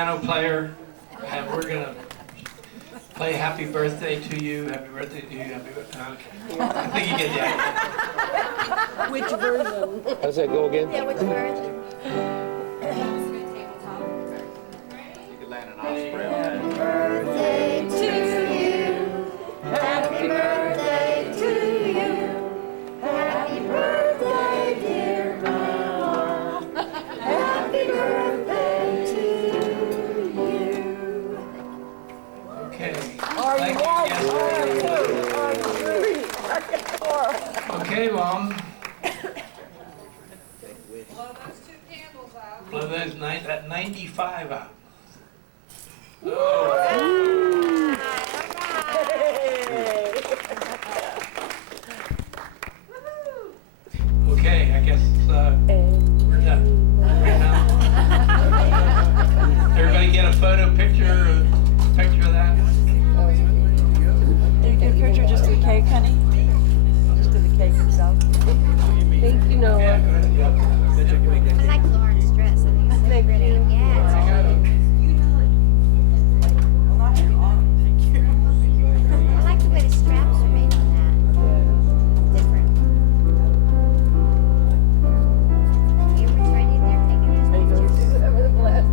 piano player, and we're gonna play "Happy Birthday to You." Happy birthday to you. Happy birthday. Okay. I think you get the idea. Which version? How's that go again? Yeah, which version? Happy birthday to you. Happy birthday to you. Happy birthday, dear Mama. Happy birthday to you. Okay. Are you Thank you. one? Yes. Are you two? Are you three? Are you four? Okay, Mom. Blow those 2 candles out. Blow that 95 out. Okay, I guess we're done. Right now. Everybody get a picture of that? Did you get a picture just of the cake, honey? Just of the cake itself? Thank you, Noah. Yeah, go ahead. Yep. I like Lauren's dress. I think it's so Thank pretty. you. Yeah, it's There you go. I like the way the straps are made on that. Different. You were training there taking those pictures. I'm so glad.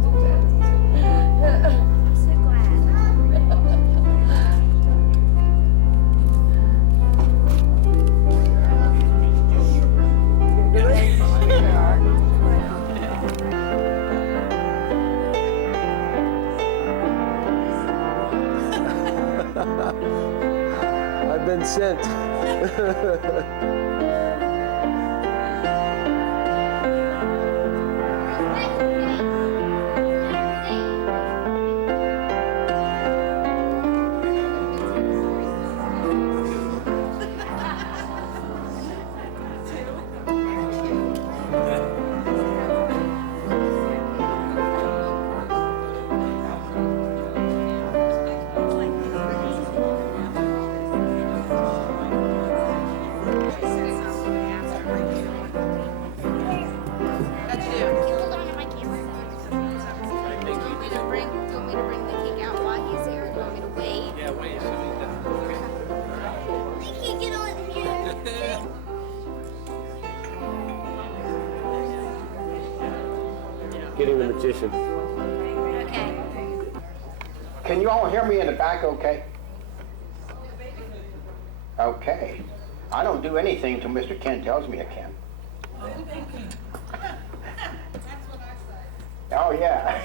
I've been sent. That's you. Hold on to my camera. Do you want me to bring the cake out while he's here? Or do you want me to wait? Yeah, wait. I can't get on here. Getting the magician. Okay. Can you all hear me in the back okay? Okay. I don't do anything till Mr. Ken tells me I can. Oh, yeah.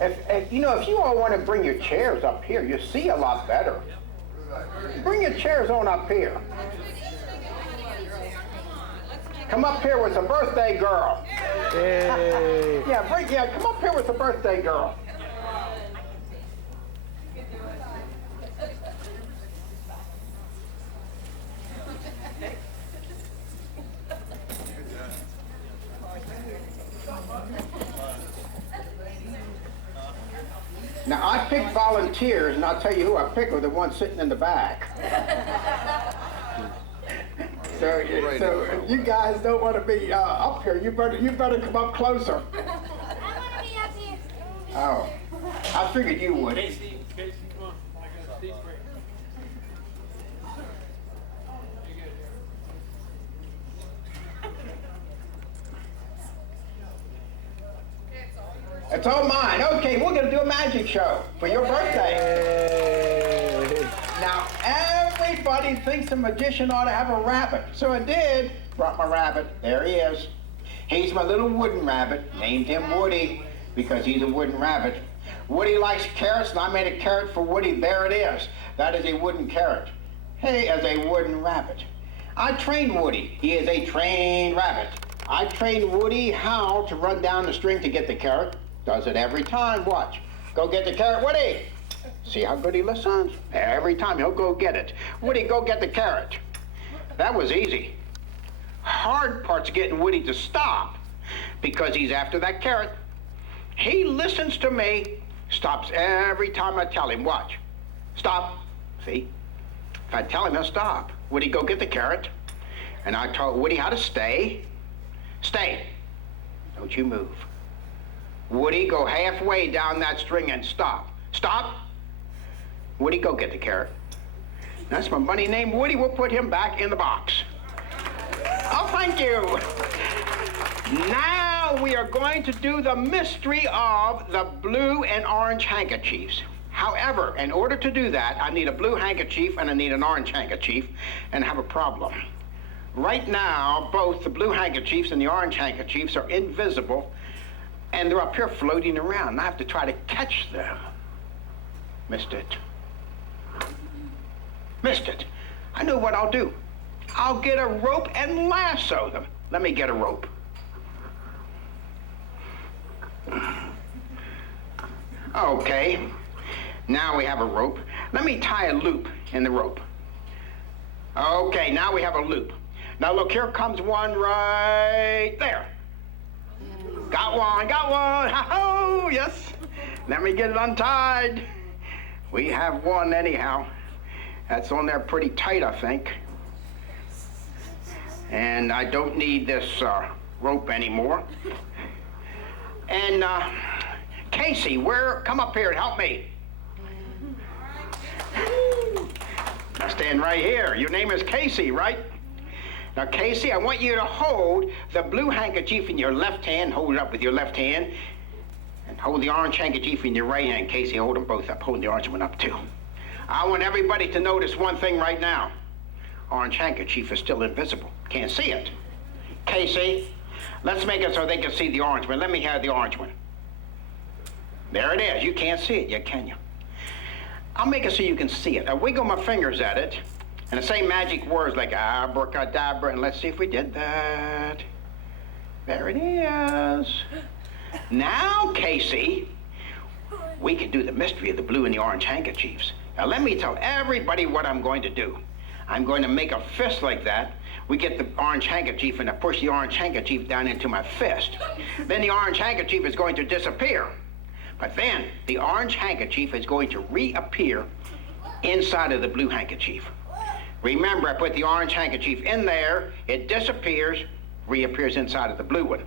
If you all want to bring your chairs up here, you see a lot better. Bring your chairs on up here. Come up here with a birthday girl. Hey. Yeah, come up here with a birthday girl. Now, I pick volunteers, and I'll tell you who I pick are the ones sitting in the back. So if you guys don't want to be up here, you better come up closer. I want to be up here. Oh, I figured you would. Casey, come on. I got a seat for you. It's all mine. Okay, we're gonna do a magic show for your birthday. Hey. Now, everybody thinks a magician ought to have a rabbit. So I did. Brought my rabbit. There he is. He's my little wooden rabbit. Named him Woody because he's a wooden rabbit. Woody likes carrots, and I made a carrot for Woody. There it is. That is a wooden carrot. He is a wooden rabbit. I trained Woody. He is a trained rabbit. I trained Woody how to run down the string to get the carrot. Does it every time. Watch. Go get the carrot, Woody. See how good he listens? Every time he'll go get it. Woody, go get the carrot. That was easy. Hard part's getting Woody to stop because he's after that carrot. He listens to me, stops every time I tell him. Watch. Stop. See? If I tell him, he'll stop. Woody, go get the carrot. And I taught Woody how to stay. Stay. Don't you move. Woody, go halfway down that string and stop. Stop! Woody, go get the carrot. That's my bunny named Woody. We'll put him back in the box. Oh, thank you. Now we are going to do the mystery of the blue and orange handkerchiefs. However, in order to do that, I need a blue handkerchief and I need an orange handkerchief, and I have a problem. Right now, both the blue handkerchiefs and the orange handkerchiefs are invisible, and they're up here floating around. I have to try to catch them. Missed it. Missed it. I know what I'll do. I'll get a rope and lasso them. Let me get a rope. Okay. Now we have a rope. Let me tie a loop in the rope. Okay, now we have a loop. Now look, here comes one right there. Got one, got one. Ha-ho, yes. Let me get it untied. We have one anyhow. That's on there pretty tight, I think. And I don't need this rope anymore. And Casey, come up here and help me. Now stand right here. Your name is Casey, right? Now, Casey, I want you to hold the blue handkerchief in your left hand. Hold it up with your left hand. And hold the orange handkerchief in your right hand. Casey, hold them both up. Hold the orange one up, too. I want everybody to notice one thing right now. Orange handkerchief is still invisible. Can't see it. Casey, let's make it so they can see the orange one. Let me have the orange one. There it is. You can't see it yet, can you? I'll make it so you can see it. I wiggle my fingers at it, and I say magic words like abracadabra, and let's see if we did that. There it is. Now, Casey, we can do the mystery of the blue and the orange handkerchiefs. Now, let me tell everybody what I'm going to do. I'm going to make a fist like that. We get the orange handkerchief, and I push the orange handkerchief down into my fist. Then the orange handkerchief is going to disappear. But then the orange handkerchief is going to reappear inside of the blue handkerchief. Remember, I put the orange handkerchief in there, it disappears, reappears inside of the blue one.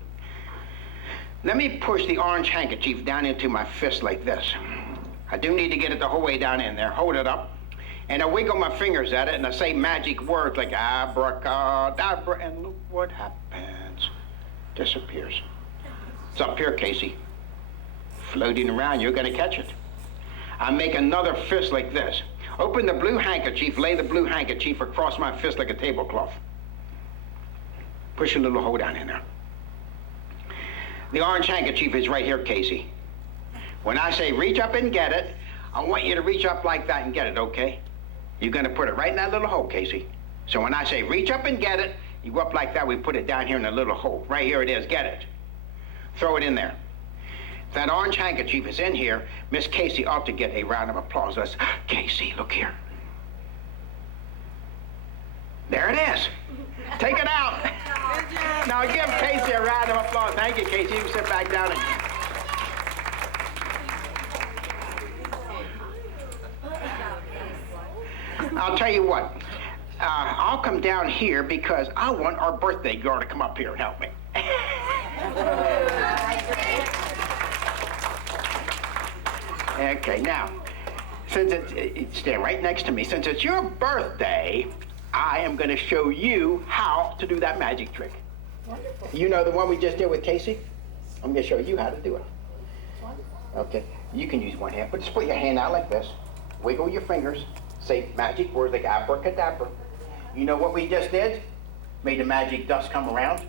Let me push the orange handkerchief down into my fist like this. I do need to get it the whole way down in there. Hold it up. And I wiggle my fingers at it, and I say magic words like abracadabra, and look what happens. Disappears. It's up here, Casey. Floating around, you're going to catch it. I make another fist like this. Open the blue handkerchief, lay the blue handkerchief across my fist like a tablecloth. Push a little hole down in there. The orange handkerchief is right here, Casey. When I say reach up and get it, I want you to reach up like that and get it, okay? You're going to put it right in that little hole, Casey. So when I say reach up and get it, you go up like that, we put it down here in a little hole. Right here it is, get it. Throw it in there. If that orange handkerchief is in here, Miss Casey ought to get a round of applause. That's, Casey, look here. There it is. Take it out. Now give Casey a round of applause. Thank you, Casey. You can sit back down again. I'll tell you what. I'll come down here because I want our birthday girl to come up here and help me. Okay, now, since it's stand right next to me, since it's your birthday, I am going to show you how to do that magic trick. Wonderful. You know the one we just did with Casey? I'm going to show you how to do it. Wonderful. Okay, you can use one hand, but just put your hand out like this, wiggle your fingers, say magic words like abracadabra. You know what we just did? Made the magic dust come around.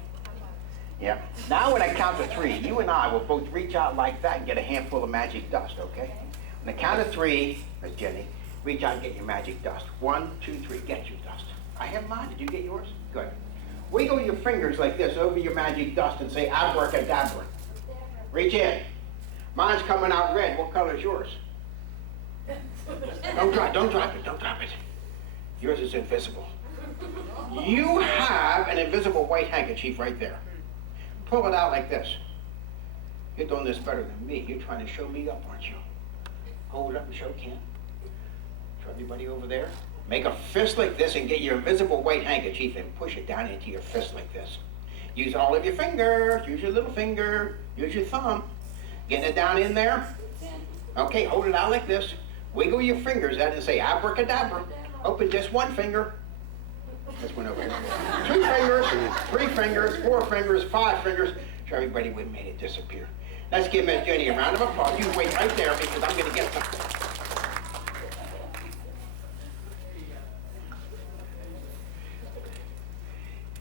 Yeah. Now when I count to 3, you and I will both reach out like that and get a handful of magic dust, okay? On the count of 3, Miss Jenny, reach out and get your magic dust. 1, 2, 3, get your dust. I have mine. Did you get yours? Good. Wiggle your fingers like this over your magic dust and say abracadabra. Reach in. Mine's coming out red. What color is yours? Don't drop it. Don't drop it. Yours is invisible. You have an invisible white handkerchief right there. Pull it out like this. You're doing this better than me. You're trying to show me up, aren't you? Hold it up and show Ken. Show everybody over there. Make a fist like this and get your invisible white handkerchief and push it down into your fist like this. Use all of your fingers. Use your little finger. Use your thumb. Getting it down in there. Okay, hold it out like this. Wiggle your fingers out and say abracadabra. Open just one finger. This one over here. 2 fingers, 3 fingers, 4 fingers, 5 fingers. So everybody would have made it disappear. Let's give Miss Jenny a round of applause. You wait right there because I'm going to get something.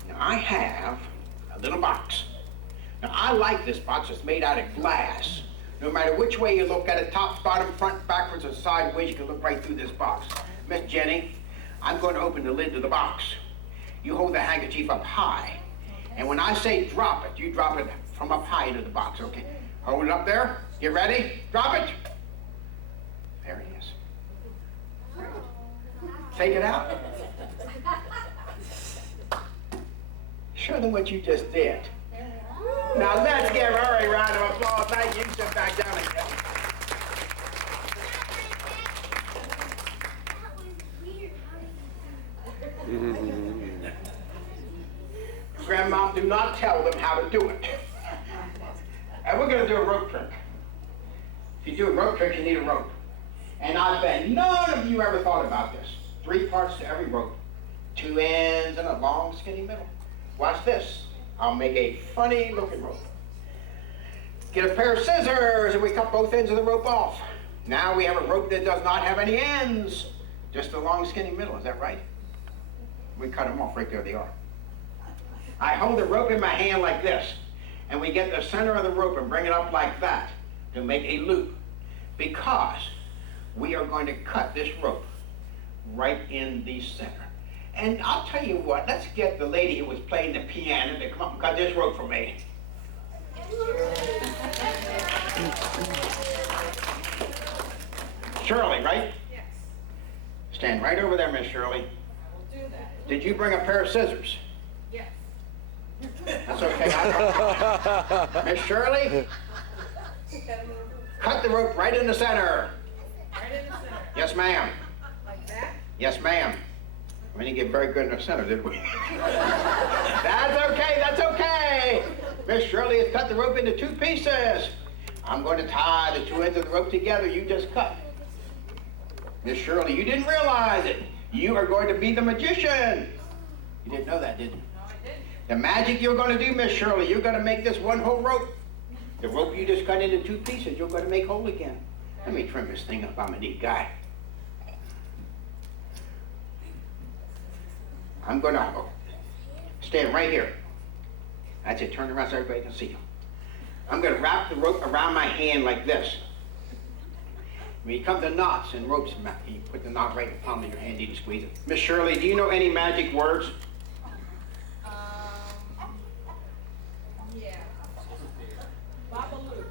Now I have a little box. Now I like this box. It's made out of glass. No matter which way you look at it, top, bottom, front, backwards, or sideways, you can look right through this box. Miss Jenny, I'm going to open the lid to the box. You hold the handkerchief up high. And when I say drop it, you drop it from up high into the box, okay? Hold it up there. Get ready. Drop it. There it is. Take it out. Show them what you just did. Now let's give her a round of applause. Thank you. Sit back down again. Grandma, do not tell them how to do it. And we're going to do a rope trick. If you do a rope trick, you need a rope. And I bet none of you ever thought about this. 3 parts to every rope. 2 ends and a long, skinny middle. Watch this. I'll make a funny looking rope. Get a pair of scissors and we cut both ends of the rope off. Now we have a rope that does not have any ends. Just a long, skinny middle. Is that right? We cut them off. Right there they are. I hold the rope in my hand like this, and we get the center of the rope and bring it up like that to make a loop, because we are going to cut this rope right in the center. And I'll tell you what, let's get the lady who was playing the piano to come up and cut this rope for me. Shirley, right? Yes. Stand right over there, Miss Shirley. We'll do that. Did you bring a pair of scissors? Yes. That's okay. Miss Shirley, cut the rope right in the center. Right in the center. Yes, ma'am. Like that? Yes, ma'am. We didn't get very good in the center, did we? That's okay, that's okay. Miss Shirley has cut the rope into 2 pieces. I'm going to tie the 2 ends of the rope together you just cut. Miss Shirley, you didn't realize it. You are going to be the magician. You didn't know that, did you? No, I didn't. The magic you're going to do, Miss Shirley, you're going to make this one whole rope. The rope you just cut into 2 pieces, you're going to make whole again. Let me trim this thing up. I'm a neat guy. I'm going to stand right here. That's it. Turn around so everybody can see you. I'm going to wrap the rope around my hand like this. When you come to knots and ropes, you put the knot right in the palm of your hand, you squeeze it. Miss Shirley, do you know any magic words? Yeah. Babaloo.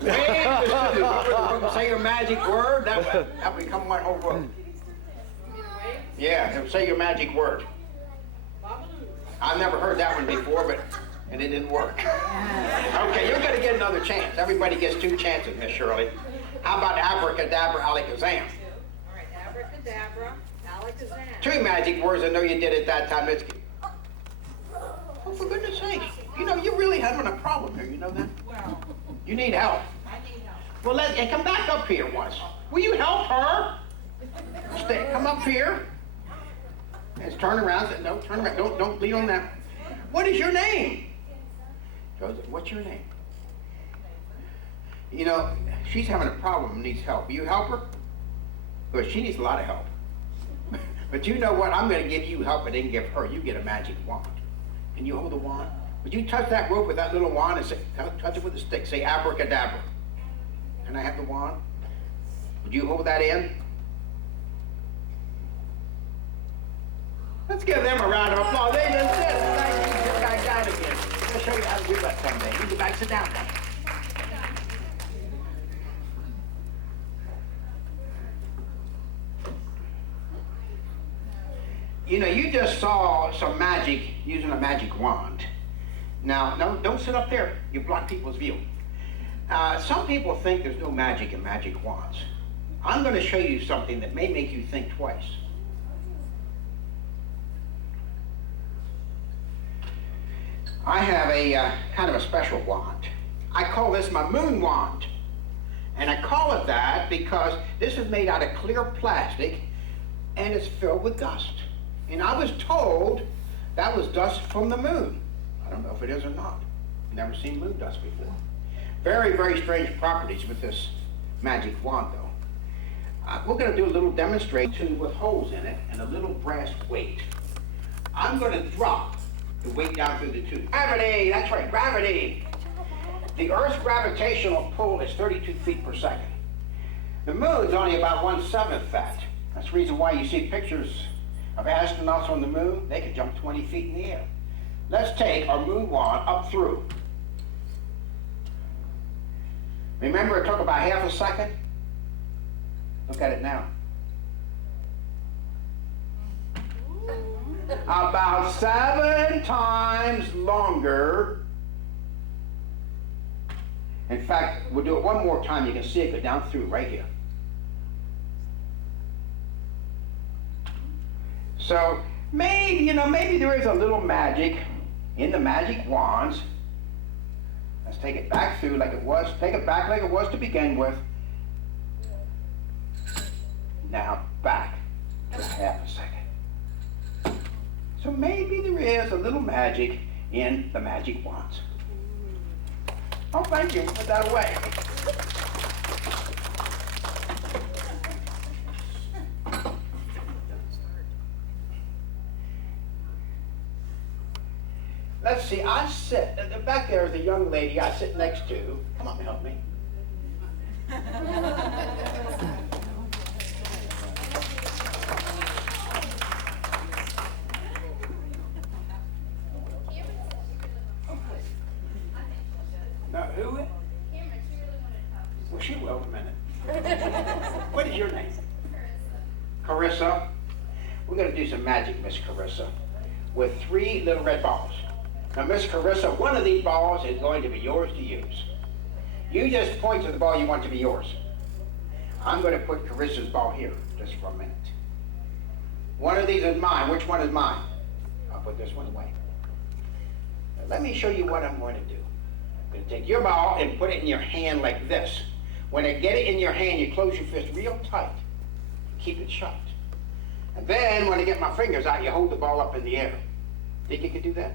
Wait, Miss Shirley, say your magic word. That would become one whole rope. Yeah, say your magic word. Babaloo. I've never heard that one before, and it didn't work. Okay, you're going to get another chance. Everybody gets 2 chances, Miss Shirley. How about abracadabra, alakazam? All right, abracadabra, alakazam. 2 magic words. I know you did it that time. It's... Oh, for goodness sake. You know, you're really having a problem here. You know that? Well, You need help. I need help. Well, come back up here once. Will you help her? Come up here. Let's turn around. No, turn around. Don't lean on that. What is your name? Joseph, what's your name? You know, she's having a problem and needs help. Will you help her? Because she needs a lot of help. But you know what? I'm going to give you help, but then give her. You get a magic wand. Can you hold the wand? Would you touch that rope with that little wand and say, touch it with a stick? Say abracadabra. Can I have the wand? Would you hold that in? Let's give them a round of applause. They just said, thank you, sit back down again. I'll show you how to do that someday. You go back, sit down now. You know, you just saw some magic using a magic wand. Now, no, don't sit up there. You block people's view. Some people think there's no magic in magic wands. I'm going to show you something that may make you think twice. I have a kind of a special wand. I call this my moon wand. And I call it that because this is made out of clear plastic and it's filled with dust. And I was told that was dust from the moon. I don't know if it is or not. Never seen moon dust before. Very, very strange properties with this magic wand though. We're going to do a little demonstration with holes in it and a little brass weight. I'm going to drop the weight down through the tube. Gravity, that's right, gravity. The Earth's gravitational pull is 32 feet per second. The moon's only about 1/7 that. That's the reason why you see pictures of astronauts on the moon. They can jump 20 feet in the air. Let's take our moon wand up through. Remember it took about half a second? Look at it now. About 7 times longer. In fact, we'll do it one more time. You can see it go down through right here. So maybe, maybe there is a little magic in the magic wands. Let's take it back through like it was. Take it back like it was to begin with. Now back just half a second. So maybe there is a little magic in the magic wands. Oh, thank you. Put that away. Let's see, I sit, back there is a young lady I sit next to. Come on, help me. Now, who? Well, she will in a minute. What is your name? Carissa. We're going to do some magic, Miss Carissa, with 3 little red balls. Now, Miss Carissa, one of these balls is going to be yours to use. You just point to the ball you want to be yours. I'm going to put Carissa's ball here just for a minute. One of these is mine. Which one is mine? I'll put this one away. Now, let me show you what I'm going to do. I'm going to take your ball and put it in your hand like this. When I get it in your hand, you close your fist real tight. Keep it shut. And then when I get my fingers out, you hold the ball up in the air. Think you can do that?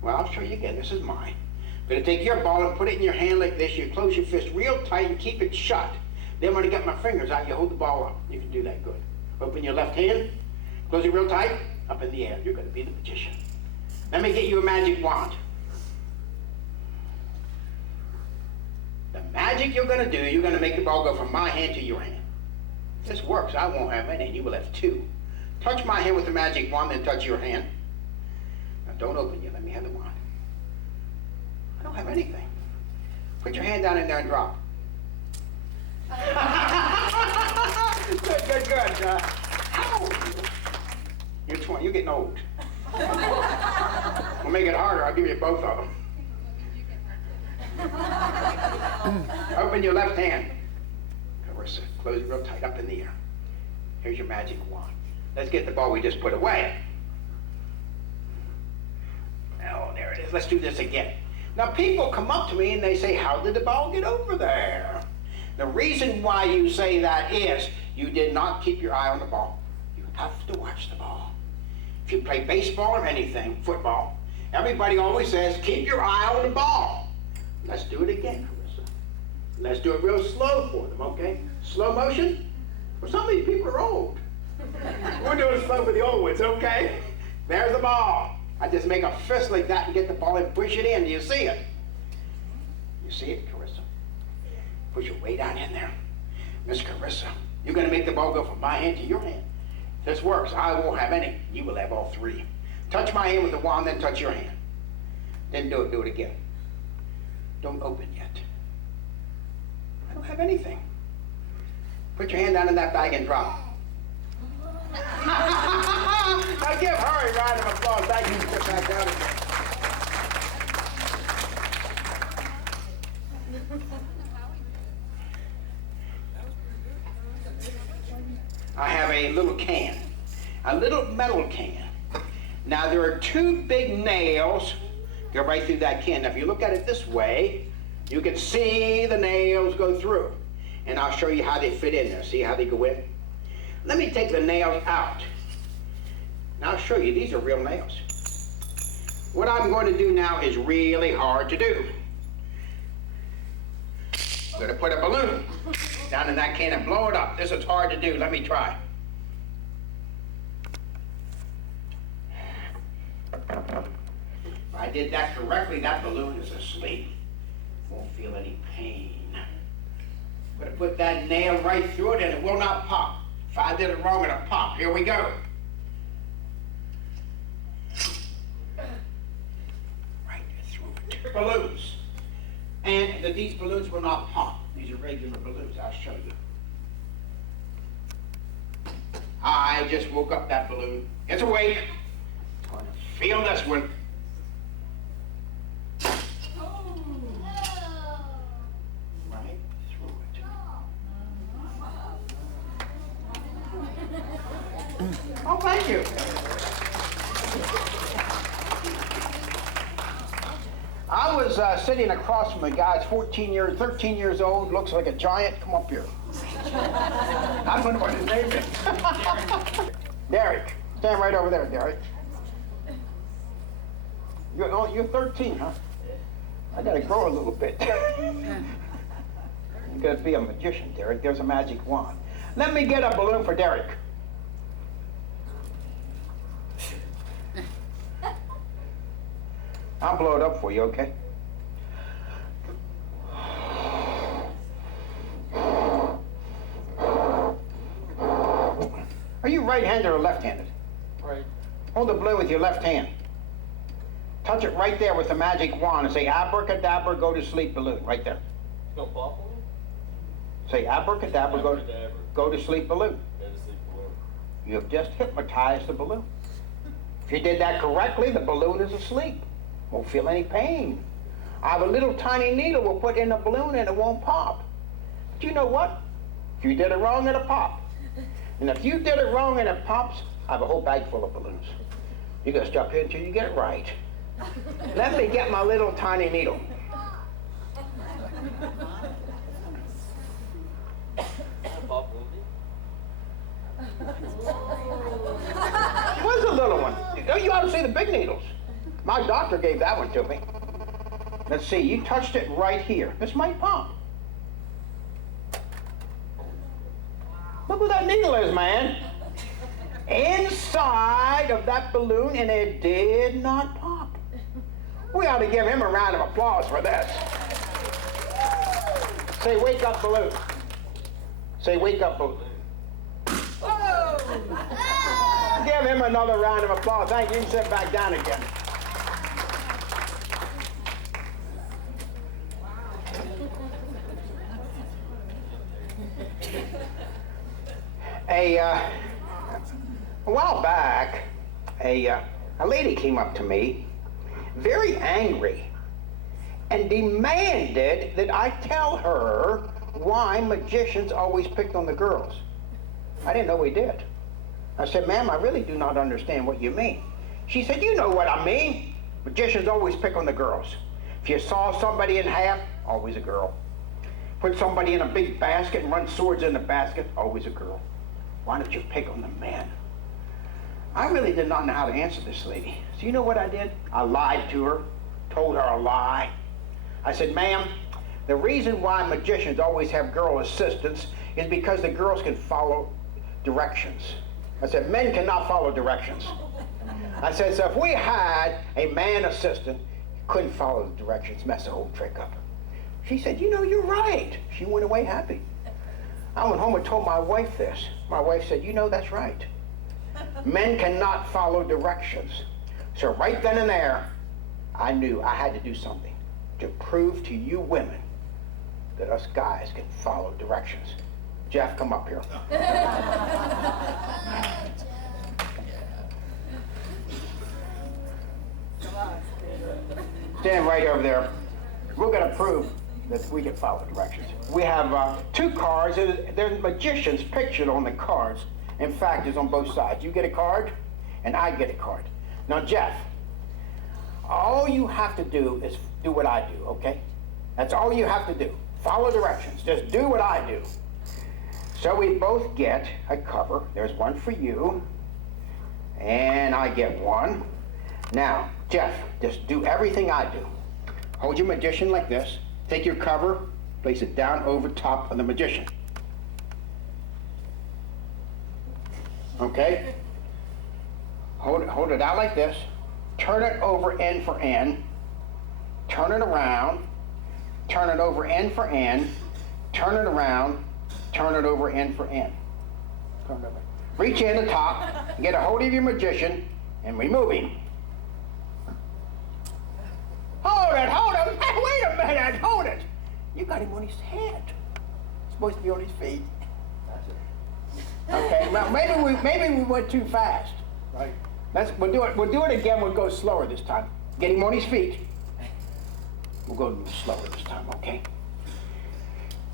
Well, I'll show you again. This is mine. I'm going to take your ball and put it in your hand like this. You close your fist real tight and keep it shut. Then when I get my fingers out, you hold the ball up. You can do that good. Open your left hand. Close it real tight. Up in the air. You're going to be the magician. Let me get you a magic wand. The magic you're going to do, you're going to make the ball go from my hand to your hand. If this works, I won't have any, and you will have 2. Touch my hand with the magic wand, then touch your hand. Now don't open yet, let me have the wand. I don't have anything. Put your hand down in there and drop. Good. Ow! You're 20, you're getting old. We'll make it harder, I'll give you both of them. Open your left hand. Carissa, close it real tight up in the air. Here's your magic wand. Let's get the ball we just put away. Oh, there it is. Let's do this again. Now, people come up to me and they say, how did the ball get over there? The reason why you say that is you did not keep your eye on the ball. You have to watch the ball. If you play baseball or anything, football, everybody always says, keep your eye on the ball. Let's do it again, Carissa. Let's do it real slow for them, okay? Slow motion? Well, some of these people are old. We're doing it slow for the old ones, okay? There's the ball. I just make a fist like that and get the ball and push it in. Do you see it? You see it, Carissa? Put your weight down in there. Miss Carissa, you're going to make the ball go from my hand to your hand. If this works, I won't have any. You will have all 3. Touch my hand with the wand, then touch your hand. Then do it again. Don't open yet. I don't have anything. Put your hand down in that bag and drop. Now give her a round of applause. Thank you. Sit back down again. I have a little can, a little metal can. Now there are 2 big nails Go right through that can. Now, if you look at it this way, you can see the nails go through. And I'll show you how they fit in there. See how they go in? Let me take the nails out. Now I'll show you, these are real nails. What I'm going to do now is really hard to do. I'm going to put a balloon down in that can and blow it up. This is hard to do. Let me try. If I did that correctly, that balloon is asleep. Won't feel any pain. I'm going to put that nail right through it and it will not pop. If I did it wrong, it'll pop. Here we go. Right through it. Balloons. And these balloons will not pop. These are regular balloons. I'll show you. I just woke up that balloon. It's awake. It's going to feel this one. Right through it. Oh, thank you. I was sitting across from a guy that's 13 years old, looks like a giant. Come up here. I wonder what his name is. Derek. Stand right over there, Derek. You're 13, huh? I gotta grow a little bit. You gotta be a magician, Derek. There's a magic wand. Let me get a balloon for Derek. I'll blow it up for you, okay? Are you right-handed or left-handed? Right. Hold the balloon with your left hand. Touch it right there with the magic wand and say, abracadabra, go to sleep balloon, right there. No pop on Say, abracadabra, go to sleep balloon. it? You have just hypnotized the balloon. If you did that correctly, the balloon is asleep. Won't feel any pain. I have a little tiny needle we'll put in the balloon and it won't pop. But you know what? If you did it wrong, it'll pop. And if you did it wrong and it pops, I have a whole bag full of balloons. You gotta stop here until you get it right. Let me get my little tiny needle. Pop on Where's the little one? You ought to see the big needles. My doctor gave that one to me. Let's see, you touched it right here. This might pop. Look where that needle is, man. Inside of that balloon, and it did not pop. We ought to give him a round of applause for this. Say, wake up, balloon. Say, wake up, balloon. Give him another round of applause. Thank you. You can sit back down again. A while back, a lady came up to me, very angry, and demanded that I tell her why magicians always picked on the girls. I didn't know we did. I said, ma'am, I really do not understand what you mean. She said, you know what I mean. Magicians always pick on the girls. If you saw somebody in half, always a girl. Put somebody in a big basket and run swords in the basket, always a girl. Why don't you pick on the men? I really did not know how to answer this lady. So you know what I did? I lied to her, told her a lie. I said, ma'am, the reason why magicians always have girl assistants is because the girls can follow directions. I said, men cannot follow directions. I said, so if we had a man assistant, couldn't follow the directions, mess the whole trick up. She said, you know, you're right. She went away happy. I went home and told my wife this. My wife said, you know, that's right. Men cannot follow directions. So right then and there, I knew I had to do something to prove to you women that us guys can follow directions. Jeff, come up here. Stand right over there. We're going to prove that we can follow directions. We have 2 cards. There's magicians pictured on the cards. In fact, it's on both sides. You get a card, and I get a card. Now, Jeff, all you have to do is do what I do, okay? That's all you have to do. Follow directions. Just do what I do. So we both get a cover. There's one for you, and I get one. Now, Jeff, just do everything I do. Hold your magician like this. Take your cover, place it down over top of the magician. Okay? Hold it out like this. Turn it over end for end. Turn it around. Turn it over end for end. Turn it around. Turn it over end for end. Turn it over. Reach in the top, get a hold of your magician, and remove him. Hold it, hold it. Hey, wait a minute, hold it. You got him on his head. He's supposed to be on his feet. Okay, well, maybe we went too fast. Right. We'll do it again. We'll go slower this time. Get him on his feet. We'll go a little slower this time, okay?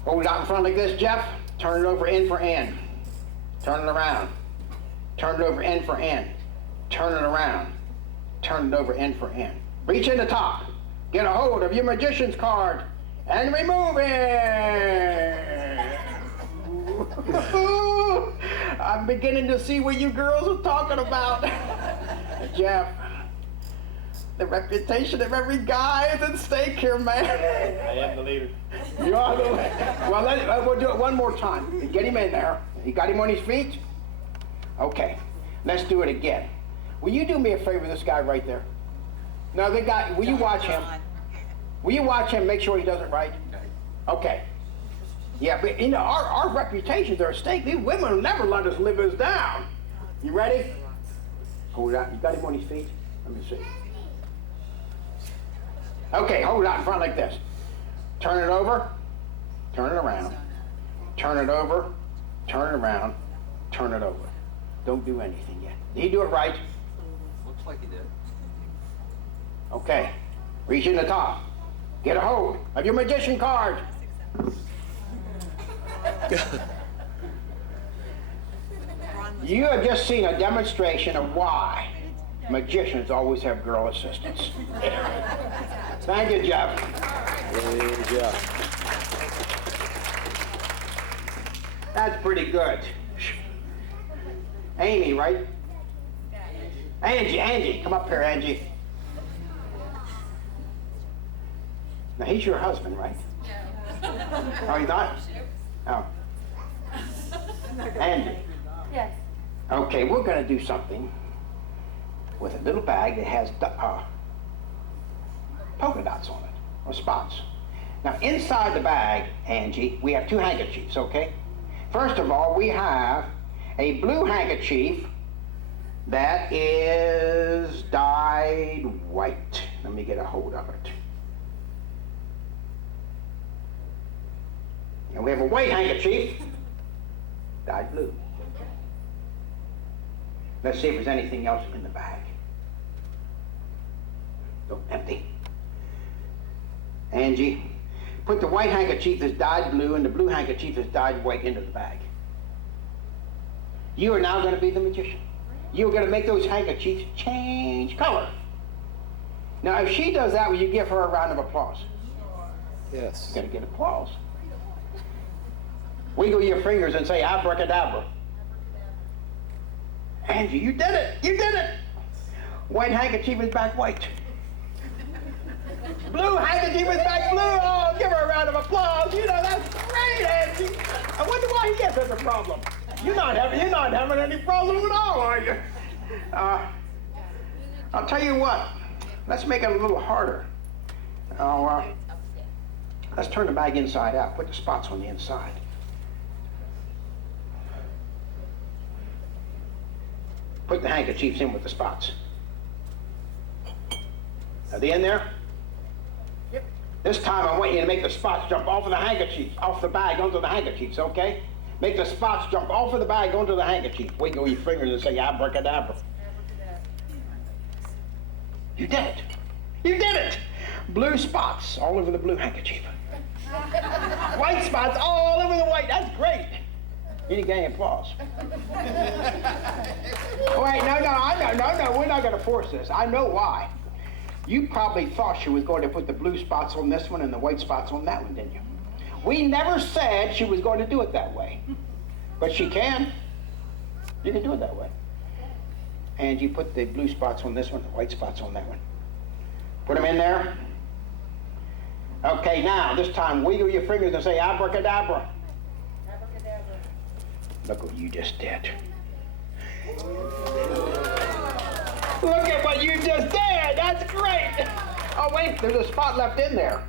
Hold it out in front like this, Jeff. Turn it over end for end. Turn it around. Turn it over end for end. Turn it around. Turn it over end for end. Reach in the top. Get a hold of your magician's card and remove it. I'm beginning to see what you girls are talking about. Jeff, the reputation of every guy is at stake here, man. I am the leader. You are the leader. Well, we'll do it one more time. Get him in there. You got him on his feet? Okay, let's do it again. Will you do me a favor, this guy right there? No, the guy, will you watch him? Will you watch him, make sure he does it right? Okay. Yeah, but you know, our reputations are at stake. These women will never let us live this down. You ready? Hold it out. You got him on his feet? Let me see. Okay, hold it out in front like this. Turn it over. Turn it around. Turn it over. Turn it around. Turn it over. Don't do anything yet. Did he do it right? Looks like he did. Okay. Reach in the top. Get a hold of your magician card. You have just seen a demonstration of why magicians always have girl assistants. Thank you, Jeff. Good job. That's pretty good. Amy, right? Angie, come up here, Angie. Now, he's your husband, right? Oh, he's not? Oh. Angie. Yes. Okay, we're going to do something with a little bag that has polka dots on it, or spots. Now, inside the bag, Angie, we have two handkerchiefs, okay? First of all, we have a blue handkerchief that is dyed white. Let me get a hold of it. And we have a white handkerchief dyed blue. Let's see if there's anything else in the bag. Oh, empty. Angie, put the white handkerchief that's dyed blue and the blue handkerchief that's dyed white into the bag. You are now going to be the magician. You're going to make those handkerchiefs change color. Now, if she does that, will you give her a round of applause? Yes. You're going to get applause. Wiggle your fingers and say abracadabra. Angie, you did it! You did it! White handkerchief is back white. Blue handkerchief is back blue! Oh, give her a round of applause! You know, that's great, Angie! I wonder why he has such a problem. You're not having any problem at all, are you? I'll tell you what. Let's make it a little harder. Let's turn the bag inside out. Put the spots on the inside. Put the handkerchiefs in with the spots. Are they in there? Yep. This time I want you to make the spots jump off of the handkerchiefs, off the bag onto the handkerchiefs, okay? Make the spots jump off of the bag onto the handkerchief. Wiggle your fingers and say abracadabra. You did it. You did it. Blue spots all over the blue handkerchief. White spots all over the white. That's great. You didn't get any applause. Wait, no, we're not going to force this. I know why. You probably thought she was going to put the blue spots on this one and the white spots on that one, didn't you? We never said she was going to do it that way. But she can. You can do it that way. And you put the blue spots on this one, the white spots on that one. Put them in there. Okay, now, this time, wiggle your fingers and say abracadabra. Abracadabra. Look what you just did. Look at what you just did. That's great. Oh, wait, there's a spot left in there.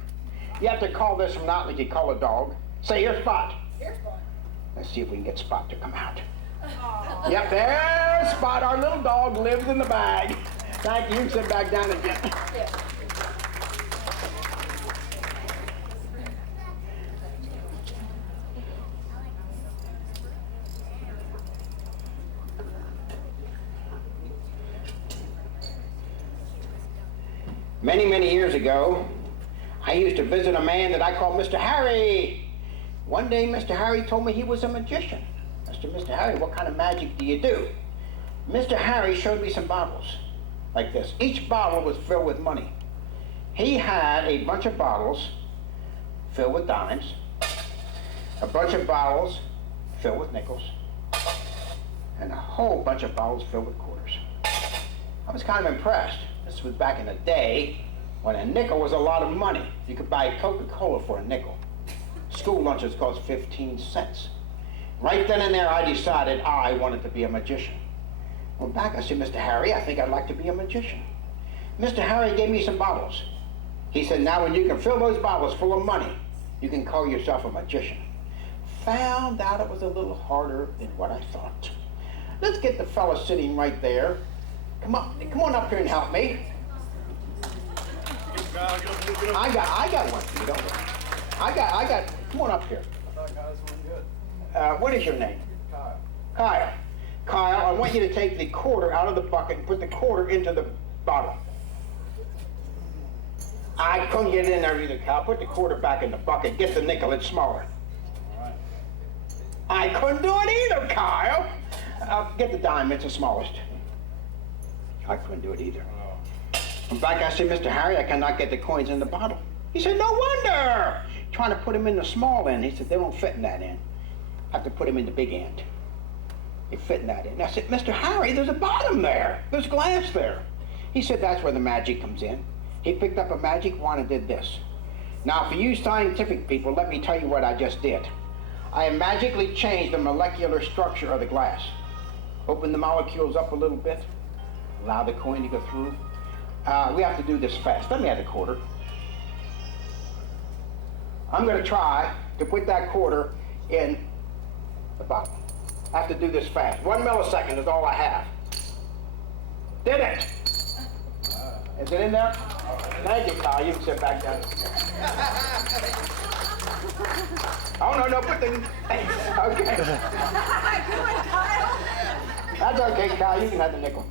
You have to call this one out like you call a dog. Say, here, Spot. Here's one. Let's see if we can get Spot to come out. Yep, there's Spot. Our little dog lives in the bag. Thank you. You can sit back down again. Many, many years ago, I used to visit a man that I called Mr. Harry. One day, Mr. Harry told me he was a magician. I said, Mr. Harry, what kind of magic do you do? Mr. Harry showed me some bottles like this. Each bottle was filled with money. He had a bunch of bottles filled with dimes, a bunch of bottles filled with nickels, and a whole bunch of bottles filled with quarters. I was kind of impressed. This was back in the day when a nickel was a lot of money. You could buy Coca-Cola for a nickel. School lunches cost 15 cents. Right then and there, I decided I wanted to be a magician. Went back, I said, Mr. Harry, I think I'd like to be a magician. Mr. Harry gave me some bottles. He said, now when you can fill those bottles full of money, you can call yourself a magician. Found out it was a little harder than what I thought. Let's get the fella sitting right there. Come on up here and help me. I got one for you, don't worry. I got, come on up here. I thought guys weren't good. What is your name? Kyle. Kyle. Kyle, I want you to take the quarter out of the bucket and put the quarter into the bottle. I couldn't get it in there either, Kyle. Put the quarter back in the bucket. Get the nickel, it's smaller. All right. I couldn't do it either, Kyle. Get the dime, it's the smallest. I couldn't do it either. In fact, I said, Mr. Harry, I cannot get the coins in the bottle. He said, no wonder. Trying to put them in the small end. He said, they don't fit in that end. I have to put them in the big end. They fit in that end. I said, Mr. Harry, there's a bottom there. There's glass there. He said, that's where the magic comes in. He picked up a magic wand and did this. Now, for you scientific people, let me tell you what I just did. I magically changed the molecular structure of the glass. Opened the molecules up a little bit. Allow the coin to go through. We have to do this fast. Let me have the quarter. I'm going to try to put that quarter in the bottle. I have to do this fast. 1 millisecond is all I have. Did it? Is it in there? Thank you, Kyle. You can sit back down. Oh, no, put the... Okay. That's okay, Kyle. You can have the nickel.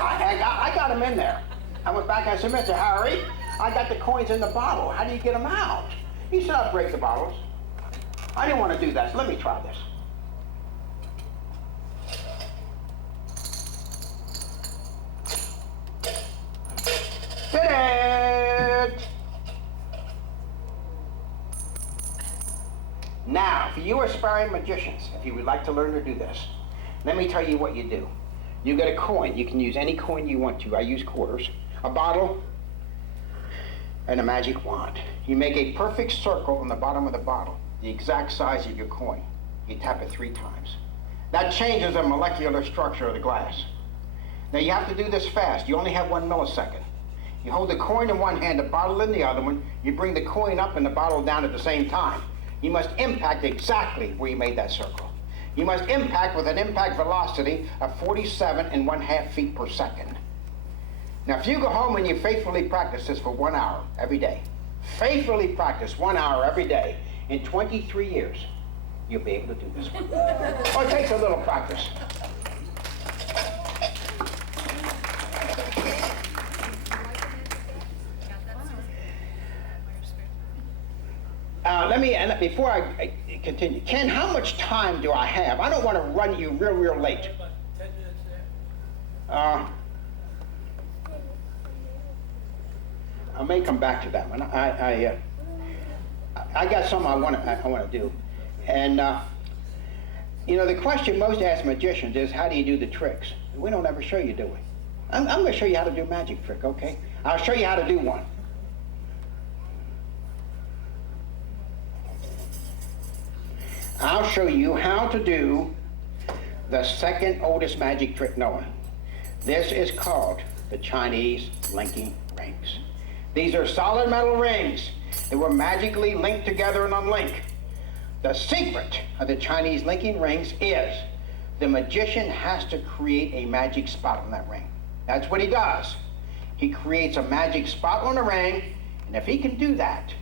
I got them in there. I went back and I said, Mr. Harry, I got the coins in the bottle. How do you get them out? He said, I'll break the bottles. I didn't want to do that, so let me try this. Did it! Now, for you aspiring magicians, if you would like to learn to do this, let me tell you what you do. You get a coin. You can use any coin you want to. I use quarters. A bottle and a magic wand. You make a perfect circle on the bottom of the bottle, the exact size of your coin. You tap it 3 times. That changes the molecular structure of the glass. Now you have to do this fast. You only have 1 millisecond. You hold the coin in one hand, the bottle in the other one. You bring the coin up and the bottle down at the same time. You must impact exactly where you made that circle. You must impact with an impact velocity of 47.5 feet per second. Now, if you go home and you faithfully practice this for 1 hour every day, faithfully practice 1 hour every day, in 23 years, you'll be able to do this one. Oh, it takes a little practice. Before I continue, Ken, how much time do I have? I don't want to run you real late. may come back to that one. I got something I want to do. And, you know, the question most asked magicians is, how do you do the tricks? We don't ever show you, do we? I'm going to show you how to do a magic trick, okay? I'll show you how to do one. I'll show you how to do the second oldest magic trick known. This is called the Chinese linking rings. These are solid metal rings that were magically linked together and unlinked. The secret of the Chinese linking rings is the magician has to create a magic spot on that ring. That's what he does. He creates a magic spot on the ring, and if he can do that,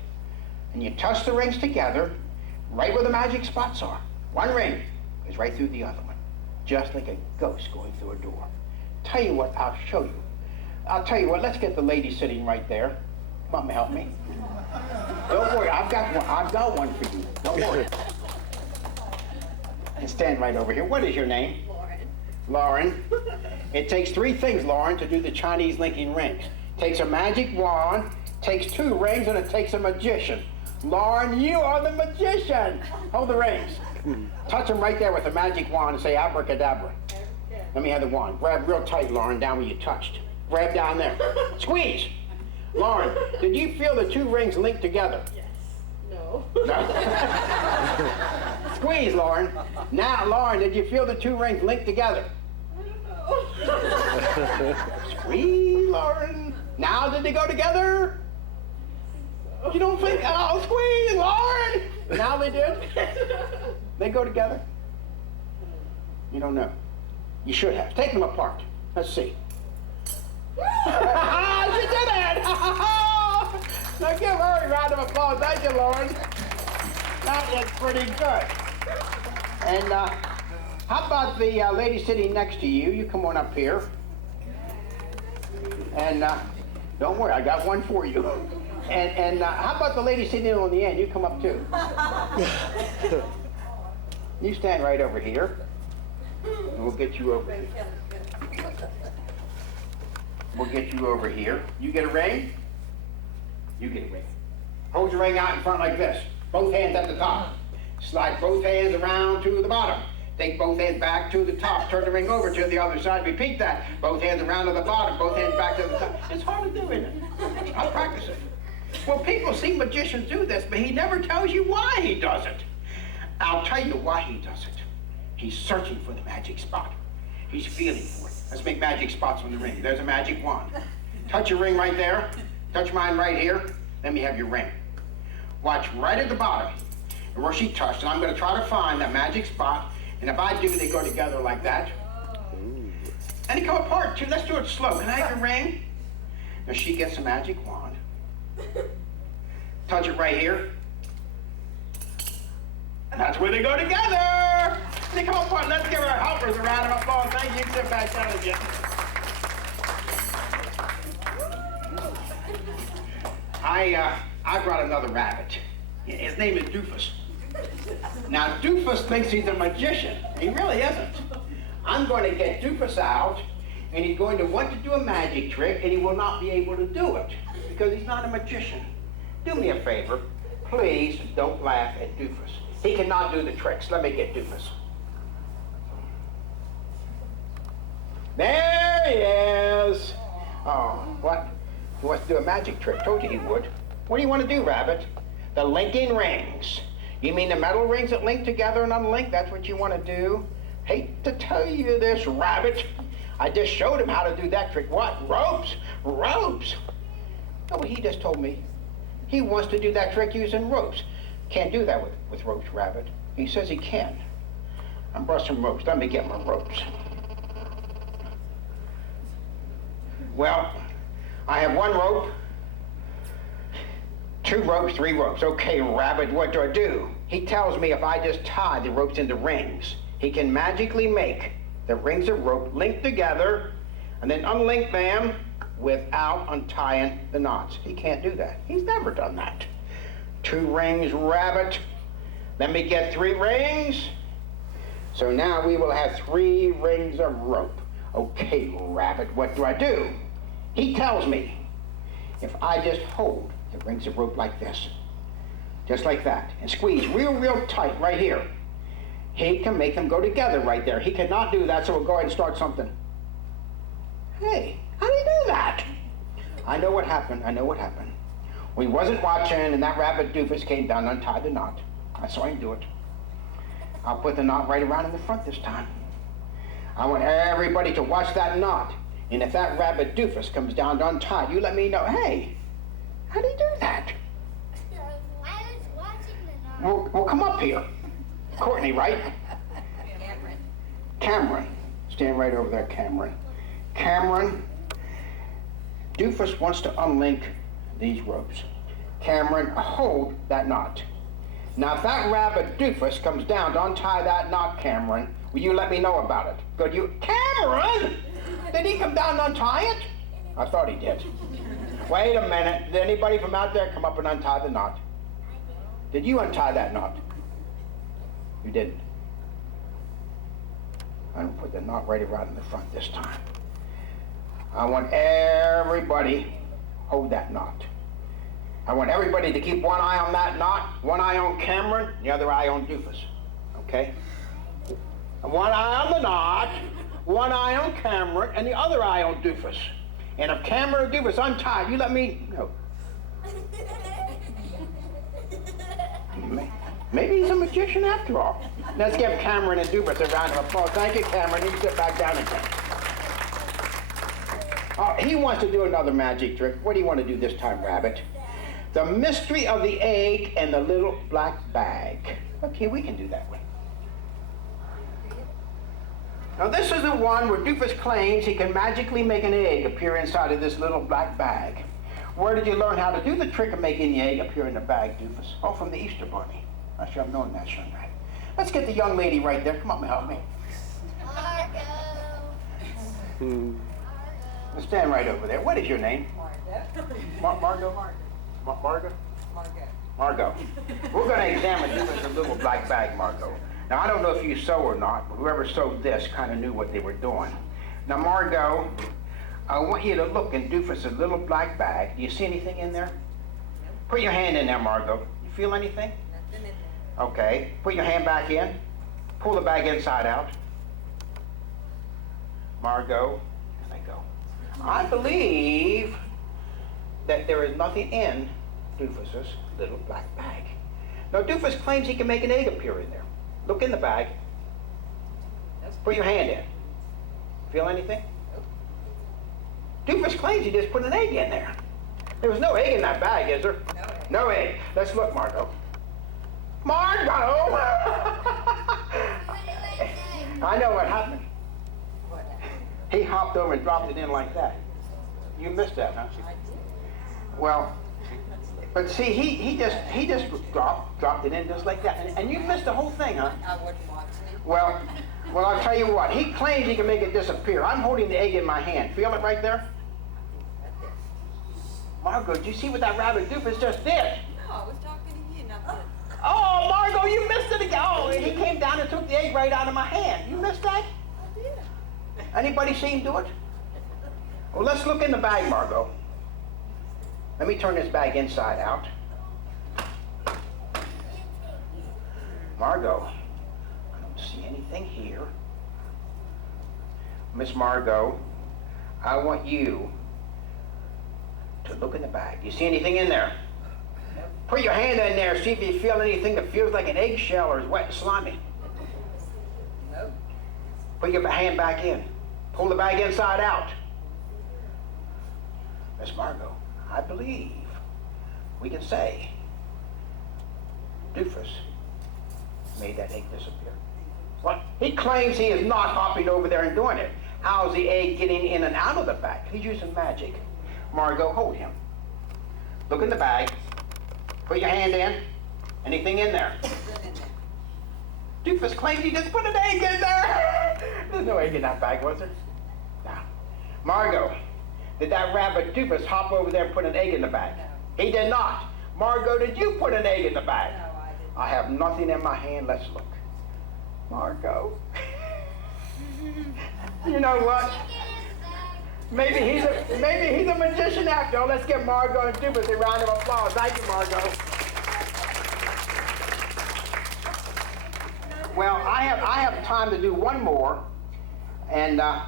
and you touch the rings together, right where the magic spots are, one ring is right through the other one, just like a ghost going through a door. Tell you what, I'll show you. I'll tell you what, let's get the lady sitting right there. Come on, help me. Don't worry, I've got one for you. Don't worry. And stand right over here. What is your name? Lauren. It takes 3 things, Lauren, to do the Chinese linking rings. It takes a magic wand, takes 2 rings, and it takes a magician. Lauren, you are the magician. Hold the rings. Touch them right there with a magic wand and say abracadabra. Let me have the wand. Grab real tight, Lauren, down where you touched. Grab down there. Squeeze. Lauren, did you feel the 2 rings linked together? Yes. No. No. Squeeze, Lauren. Now, Lauren, did you feel the 2 rings linked together? I don't know. Squeeze, Lauren. Now, did they go together? You don't think? Oh, squeeze, Lauren. Now they did? They go together? You don't know. You should have. Take them apart. Let's see. She did it! Now give her a round of applause. Thank you, Lauren. That is pretty good. And how about the lady sitting next to you? You come on up here. And don't worry, I got one for you. And how about the lady sitting on the end? You come up too. You stand right over here. And we'll get you over here. We'll get you over here. You get a ring? You get a ring. Hold your ring out in front like this. Both hands at the top. Slide both hands around to the bottom. Take both hands back to the top. Turn the ring over to the other side. Repeat that. Both hands around to the bottom. Both hands back to the top. It's hard to do, isn't it? I'll practice it. Well, people see magicians do this, but he never tells you why he does it. I'll tell you why he does it. He's searching for the magic spot. He's feeling for it. Let's make magic spots on the ring. There's a magic wand. Touch your ring right there. Touch mine right here. Let me have your ring. Watch right at the bottom where she touched, and I'm going to try to find that magic spot. And if I do, they go together like that. And they come apart too. Let's do it slow. Can I have your ring? Now she gets a magic wand. Touch it right here. That's where they go together. They come apart. Let's give our helpers a round of applause. Thank you. Sit back down again. I brought another rabbit. His name is Doofus. Now, Doofus thinks he's a magician. He really isn't. I'm going to get Doofus out, and he's going to want to do a magic trick, and he will not be able to do it because he's not a magician. Do me a favor. Please don't laugh at Doofus. He cannot do the tricks. Let me get Doofus. There he is. Oh, what? He wants to do a magic trick. Told you he would. What do you want to do, Rabbit? The linking rings. You mean the metal rings that link together and unlink? That's what you want to do? Hate to tell you this, Rabbit. I just showed him how to do that trick. What? Ropes? Ropes? No, he just told me. He wants to do that trick using ropes. Can't do that with ropes, Rabbit. He says he can. I brought some ropes. Let me get my ropes. Well, I have 1 rope, 2 ropes, 3 ropes. Okay, Rabbit, what do I do? He tells me if I just tie the ropes into rings, he can magically make the rings of rope link together and then unlink them without untying the knots. He can't do that. He's never done that. 2 rings, Rabbit. Let me get 3 rings. So now we will have 3 rings of rope. Okay, Rabbit, what do I do? He tells me if I just hold the rings of rope like this, just like that, and squeeze real tight right here, he can make them go together right there. He cannot do that, so we'll go ahead and start something. Hey, how do you do that? I know what happened. We wasn't watching, and that rabbit doofus came down and untied the knot. I saw him do it. I'll put the knot right around in the front this time. I want everybody to watch that knot. And if that rabbit doofus comes down to untie, you let me know. Hey, how do you do that? I was watching the knot. Well, come up here. Courtney, right? Cameron. Stand right over there, Cameron. Cameron, doofus wants to unlink these ropes. Cameron, hold that knot. Now, if that rabbit doofus comes down to untie that knot, Cameron, will you let me know about it? Good, you... Cameron! Did he come down and untie it? I thought he did. Wait a minute. Did anybody from out there come up and untie the knot? Did you untie that knot? You didn't. I'm gonna put the knot right around in the front this time. I want everybody hold that knot. I want everybody to keep one eye on that knot, one eye on Cameron, the other eye on doofus. Okay? One eye on the knot, one eye on Cameron, and the other eye on doofus. And if Cameron or doofus untie, you let me know. Maybe he's a magician after all. Let's give Cameron and doofus a round of applause. Thank you, Cameron. You can sit back down again. He wants to do another magic trick. What do you want to do this time, Rabbit? The mystery of the egg and the little black bag. Okay, we can do that one. Now this is the one where Doofus claims he can magically make an egg appear inside of this little black bag. Where did you learn how to do the trick of making the egg appear in the bag, Doofus? Oh, from the Easter Bunny. I should have known that, shouldn't I? Let's get the young lady right there. Come up and help me. Margo. Stand right over there. What is your name? Margo? Margo? Margo. We're going to examine you as a little black bag, Margo. Now, I don't know if you sew or not, but whoever sewed this kind of knew what they were doing. Now, Margo, I want you to look in Doofus' little black bag. Do you see anything in there? Put your hand in there, Margo. You feel anything? Nothing in there. Okay. Put your hand back in. Pull the bag inside out. Margo, there they go. I believe that there is nothing in Doofus' little black bag. Now, Doofus claims he can make an egg appear in there. Look in the bag. Put your hand in. Feel anything? Doofus claims he just put an egg in there. There was no egg in that bag, is there? No egg. Let's look, Margo. Margo! I know what happened. He hopped over and dropped it in like that. You missed that, huh? Well, but see, he just dropped it in just like that, and you missed the whole thing, huh? I wasn't watching it. Well, I'll tell you what. He claims he can make it disappear. I'm holding the egg in my hand. Feel it right there? Margo, did you see what that rabbit doofus just did? No, I was talking to you, not this. Oh, Margo, you missed it again. Oh, and he came down and took the egg right out of my hand. You missed that? I did. Anybody see him do it? Well, let's look in the bag, Margo. Let me turn this bag inside out. Margo, I don't see anything here. Miss Margo, I want you to look in the bag. Do you see anything in there? Put your hand in there, see if you feel anything that feels like an eggshell or is wet and slimy. Nope. Put your hand back in. Pull the bag inside out. Miss Margo, I believe we can say Doofus made that egg disappear. What? He claims he is not hopping over there and doing it. How's the egg getting in and out of the bag? He's using magic. Margo, hold him. Look in the bag. Put your hand in. Anything in there? Doofus claims he just put an egg in there. There's no egg in that bag, was there? No. Margo, did that rabbit Doofus hop over there and put an egg in the bag? No. He did not. Margo, did you put an egg in the bag? No, I didn't. I have nothing in my hand. Let's look. Margo. You know what? Maybe he's a magician after all. Let's give Margot and Jubith a round of applause. Thank you, Margot. Well, I have time to do one more, and I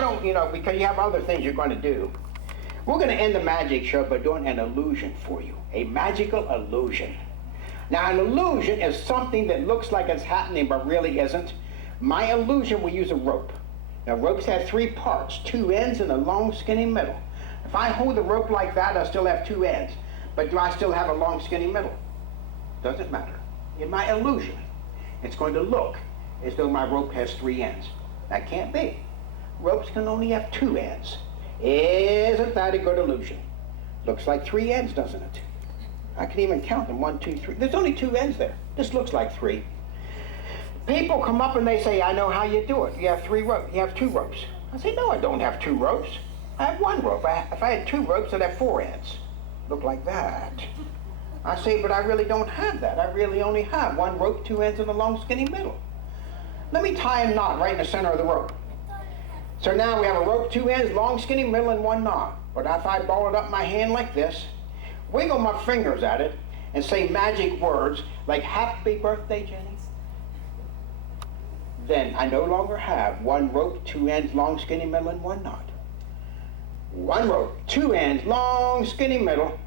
don't, because you have other things you're going to do. We're going to end the magic show by doing an illusion for you, a magical illusion. Now, an illusion is something that looks like it's happening but really isn't. My illusion will use a rope. Now, ropes have 3 parts, 2 ends and a long, skinny middle. If I hold the rope like that, I still have 2 ends. But do I still have a long, skinny middle? Doesn't matter. In my illusion, it's going to look as though my rope has 3 ends. That can't be. Ropes can only have 2 ends. Isn't that a good illusion? Looks like 3 ends, doesn't it? I can even count them, 1, 2, 3. There's only 2 ends there. This looks like 3. People come up and they say, I know how you do it. You have 3 ropes. You have 2 ropes. I say, no, I don't have 2 ropes. I have 1 rope. If I had 2 ropes, I'd have 4 ends. Look like that. I say, but I really don't have that. I really only have 1 rope, 2 ends, and a long, skinny middle. Let me tie a knot right in the center of the rope. So now we have a rope, 2 ends, long, skinny middle, and 1 knot. But if I ball it up my hand like this, wiggle my fingers at it, and say magic words like, happy birthday, Jenny, then I no longer have 1 rope, 2 ends, long, skinny middle, and 1 knot. 1 rope, 2 ends, long, skinny middle,